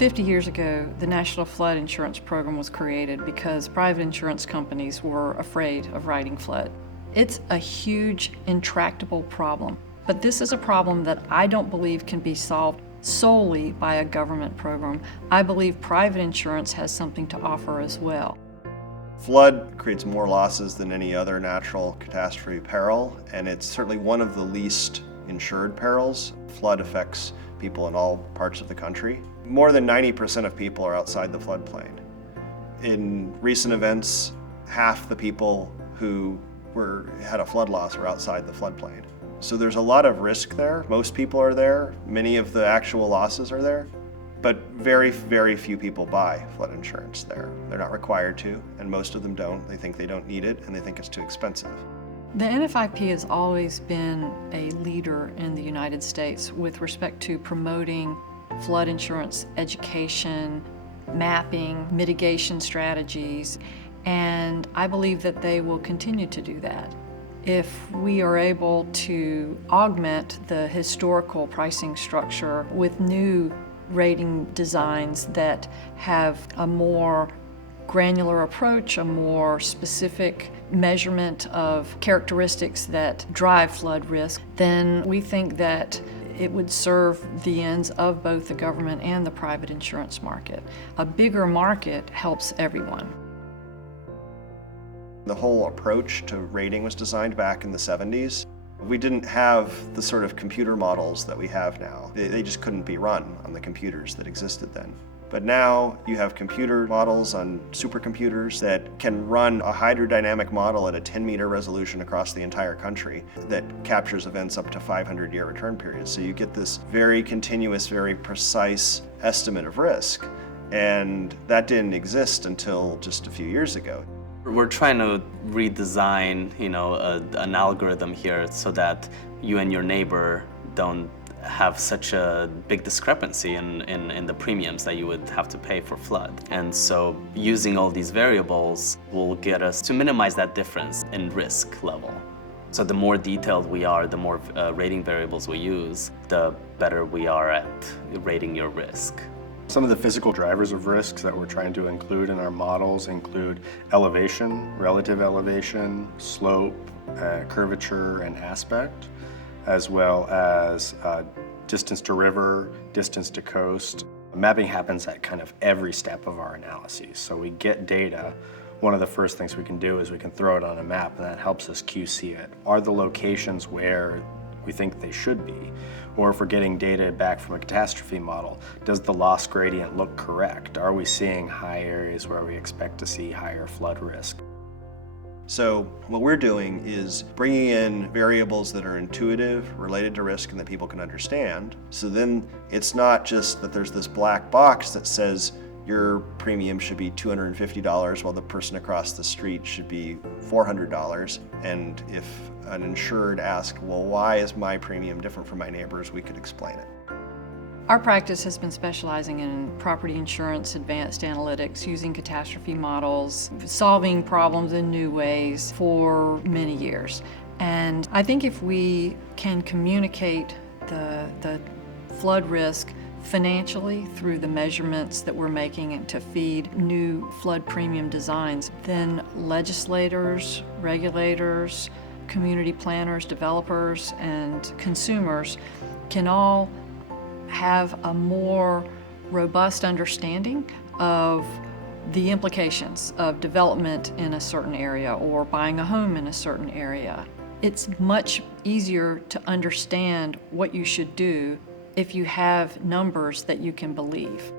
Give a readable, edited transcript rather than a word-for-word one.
50 years ago, the National Flood Insurance Program was created because private insurance companies were afraid of writing flood. It's a huge, intractable problem, but this is a problem that I don't believe can be solved solely by a government program. I believe private insurance has something to offer as well. Flood creates more losses than any other natural catastrophe peril, and it's certainly one of the least insured perils. Flood affects people in all parts of the country. More than 90% of people are outside the floodplain. In recent events, half the people who had a flood loss are outside the floodplain. So there's a lot of risk there. Most people are there. Many of the actual losses are there. But very, very few people buy flood insurance there. They're not required to, and most of them don't. They think they don't need it, and they think it's too expensive. The NFIP has always been a leader in the United States with respect to promoting flood insurance education, mapping, mitigation strategies, and I believe that they will continue to do that. If we are able to augment the historical pricing structure with new rating designs that have a more granular approach, a more specific measurement of characteristics that drive flood risk, then we think that it would serve the ends of both the government and the private insurance market. A bigger market helps everyone. The whole approach to rating was designed back in the 70s. We didn't have the sort of computer models that we have now. They just couldn't be run on the computers that existed then. But now you have computer models on supercomputers that can run a hydrodynamic model at a 10-meter resolution across the entire country that captures events up to 500-year return periods. So you get this very continuous, very precise estimate of risk. And that didn't exist until just a few years ago. We're trying to redesign, an algorithm here so that you and your neighbor don't have such a big discrepancy in the premiums that you would have to pay for flood. And so using all these variables will get us to minimize that difference in risk level. So the more detailed we are, the more rating variables we use, the better we are at rating your risk. Some of the physical drivers of risks that we're trying to include in our models include elevation, relative elevation, slope, curvature, and aspect, as well as distance to river, distance to coast. Mapping happens at kind of every step of our analyses. So we get data. One of the first things we can do is we can throw it on a map, and that helps us QC it. Are the locations where we think they should be? Or if we're getting data back from a catastrophe model, does the loss gradient look correct? Are we seeing high areas where we expect to see higher flood risk? So what we're doing is bringing in variables that are intuitive, related to risk, and that people can understand. So then it's not just that there's this black box that says your premium should be $250 while the person across the street should be $400. And if an insured asks, well, why is my premium different from my neighbor's, we could explain it. Our practice has been specializing in property insurance, advanced analytics, using catastrophe models, solving problems in new ways for many years. And I think if we can communicate the flood risk financially through the measurements that we're making and to feed new flood premium designs, then legislators, regulators, community planners, developers, and consumers can all have a more robust understanding of the implications of development in a certain area or buying a home in a certain area. It's much easier to understand what you should do if you have numbers that you can believe.